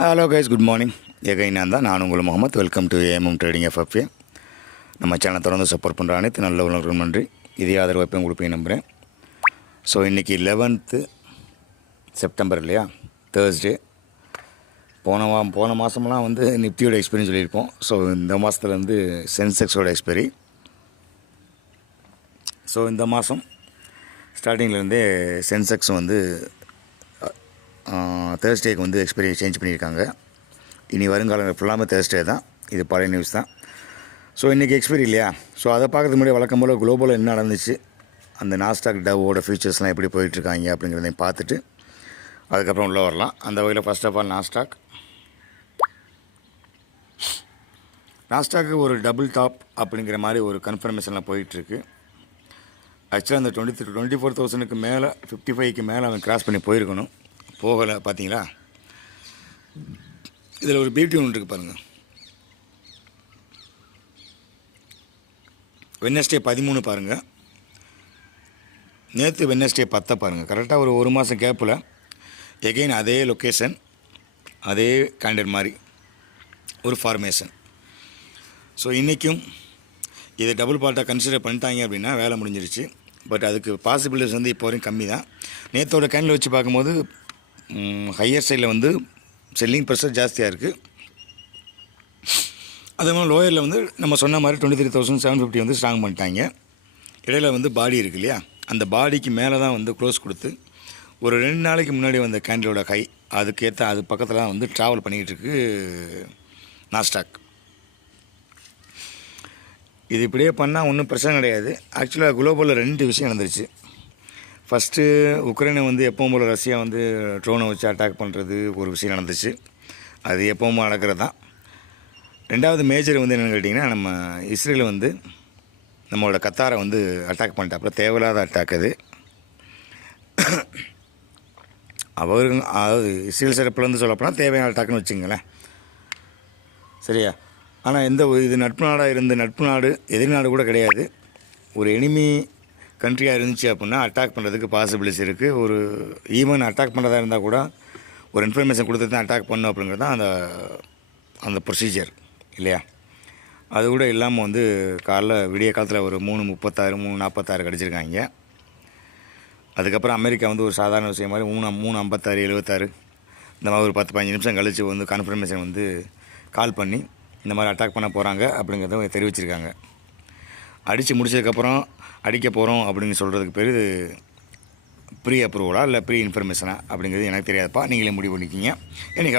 Hello guys good morning எகை நான் தான். நான் உங்கள் Mohammed. Welcome to AMM trading FFA நம்ம சேனல் தொடர்ந்து சப்போர்ட் பண்ணுற அனைத்து நல்ல உணர்வு நன்றி. இதே ஆதரவு எப்பயும் கொடுப்பேன் நம்புகிறேன் ஸோ இன்றைக்கி லெவன்த்து செப்டம்பர் இல்லையா? தேர்ஸ்டே போன வா போன மாதம்லாம் வந்து நிப்தியோட எக்ஸ்பீரியன்ஸ் சொல்லியிருப்போம். ஸோ இந்த மாதத்தில் வந்து சென்செக்ஸோட எக்ஸ்பெரி ஸோ இந்த மாதம் ஸ்டார்டிங்லேருந்தே சென்செக்ஸ் வந்து தேர்ஸ்டேக்கு வந்து எக்ஸ்பீரியன்ஸ் சேஞ்ச் பண்ணியிருக்காங்க. இனி வருங்காலங்கள் ஃபுல்லாமே தேர்ஸ்டே தான். இது பழைய நியூஸ் தான். ஸோ இன்றைக்கி எக்ஸ்பீரி இல்லையா? ஸோ அதை பார்க்கறதுக்கு முன்னாடி வழக்கம் போல் குளோபலில் என்ன நடந்துச்சு? அந்த நாஸ்டாக் டவோட ஃபீச்சர்ஸ்லாம் எப்படி போயிட்டுருக்காங்க அப்படிங்கிறதையும் பார்த்துட்டு அதுக்கப்புறம் உள்ளே வரலாம். அந்த வகையில் ஃபஸ்ட் ஆஃப் ஆல் நாஸ்டாக் நாஸ்டாக்கு ஒரு டபுள் டாப் அப்படிங்கிற மாதிரி ஒரு கன்ஃபர்மேஷனில் போயிட்டுருக்கு. ஆக்சுவலாக அந்த டுவெண்ட்டி த்ரீ டுவெண்ட்டி ஃபோர் தௌசண்ட்க்கு மேலே ஃபிஃப்டி ஃபைவ்க்கு மேலே அவன் கிராஸ் பண்ணி போயிருக்கணும். போகலை பார்த்தீங்களா இதில் ஒரு பியூட்டி ஒன்று இருக்குது பாருங்கள் வென்னஸ்டே பதிமூணு பாருங்கள் நேற்று வென்னஸ்டே பத்தை பாருங்கள் கரெக்டாக ஒரு ஒரு மாதம் கேப்பில் எகெயின் அதே லொக்கேஷன் அதே கேண்டட் மாதிரி ஒரு ஃபார்மேஷன் ஸோ இன்றைக்கும் இதை டபுள் பார்ட்டாக கன்சிடர் பண்ணிட்டாங்க அப்படின்னா வேலை முடிஞ்சிருச்சு. பட் அதுக்கு பாசிபிலிட்டிஸ் வந்து இப்போ வரையும் கம்மி தான் நேற்றோட கேண்டில் வச்சு பார்க்கும்போது ஹையர் சைடில் வந்து செல்லிங் ப்ரெஷர் ஜாஸ்தியாக இருக்குது அதே மாதிரி லோயரில் வந்து நம்ம சொன்ன மாதிரி twenty three thousand seven fifty வந்து ஸ்ட்ராங் பண்ணிட்டாங்க. இடையில வந்து பாடி இருக்கு இல்லையா? அந்த பாடிக்கு மேலே தான் வந்து க்ளோஸ் கொடுத்து ஒரு ரெண்டு நாளைக்கு முன்னாடி வந்த கேண்டிலோட கை அதுக்கேற்ற அது பக்கத்தில் தான் வந்து ட்ராவல் பண்ணிக்கிட்டு இருக்கு நாஸ்டாக் இது இப்படியே பண்ணால் ஒன்றும் பிரச்சனை கிடையாது. ஆக்சுவலாக குளோபலில் ரெண்டு விஷயம் நடந்துருச்சு. ஃபஸ்ட்டு உக்ரைனை வந்து எப்பவும் போல் ரஷ்யா வந்து ட்ரோனை வச்சு அட்டாக் பண்ணுறது ஒரு விஷயம் நடந்துச்சு. அது எப்பவும் நடக்கிறது தான். ரெண்டாவது மேஜர் வந்து என்னென்னு கேட்டிங்கன்னா நம்ம இஸ்ரேல் வந்து நம்மளோட கத்தாரை வந்து அட்டாக் பண்ணிட்டாப்புல. தேவையில்லாத அட்டாக் அது. அவர் அதாவது இஸ்ரேல் சிறப்புலேருந்து சொல்லப்போனால் தேவையான அட்டாக்னு வச்சுங்களேன் சரியா? ஆனால் எந்த ஒரு இது நட்பு நாடாக இருந்த நட்பு நாடு எதிர்நாடு கூட கிடையாது. ஒரு எனிமி கண்ட்ரியாக இருந்துச்சு அப்படின்னா அட்டாக் பண்ணுறதுக்கு பாசிபிலிட்டிஸ் இருக்குது ஒரு ஈவன் அட்டாக் பண்ணுறதா இருந்தால் கூட ஒரு இன்ஃபர்மேஷன் கொடுத்து தான் அட்டாக் பண்ணும் அப்படிங்கிறது தான் அந்த அந்த ப்ரொசீஜர் இல்லையா? அது கூட இல்லாமல் வந்து காலைல விடிய காலத்தில் ஒரு மூணு முப்பத்தாறு மூணு நாற்பத்தாறு கிடச்சிருக்காங்க. அதுக்கப்புறம் அமெரிக்கா வந்து ஒரு சாதாரண விஷயம் மாதிரி மூணு மூணு ஐம்பத்தாறு எழுபத்தாறு இந்த மாதிரி ஒரு பத்து பதினஞ்சு நிமிஷம் கழித்து வந்து கன்ஃபர்மேஷன் வந்து கால் பண்ணி இந்த மாதிரி அட்டாக் பண்ண போகிறாங்க அப்படிங்கிறத தெரிவிச்சிருக்காங்க. அடித்து முடிச்சதுக்கப்புறம் அடிக்க போகிறோம் அப்படின்னு சொல்கிறதுக்கு பேர் இது ப்ரீ அப்ரூவலா இல்லை ப்ரீ இன்ஃபர்மேஷனா அப்படிங்கிறது எனக்கு தெரியாதுப்பா. நீங்களே முடிவு பண்ணிக்கிங்க. எனக்கு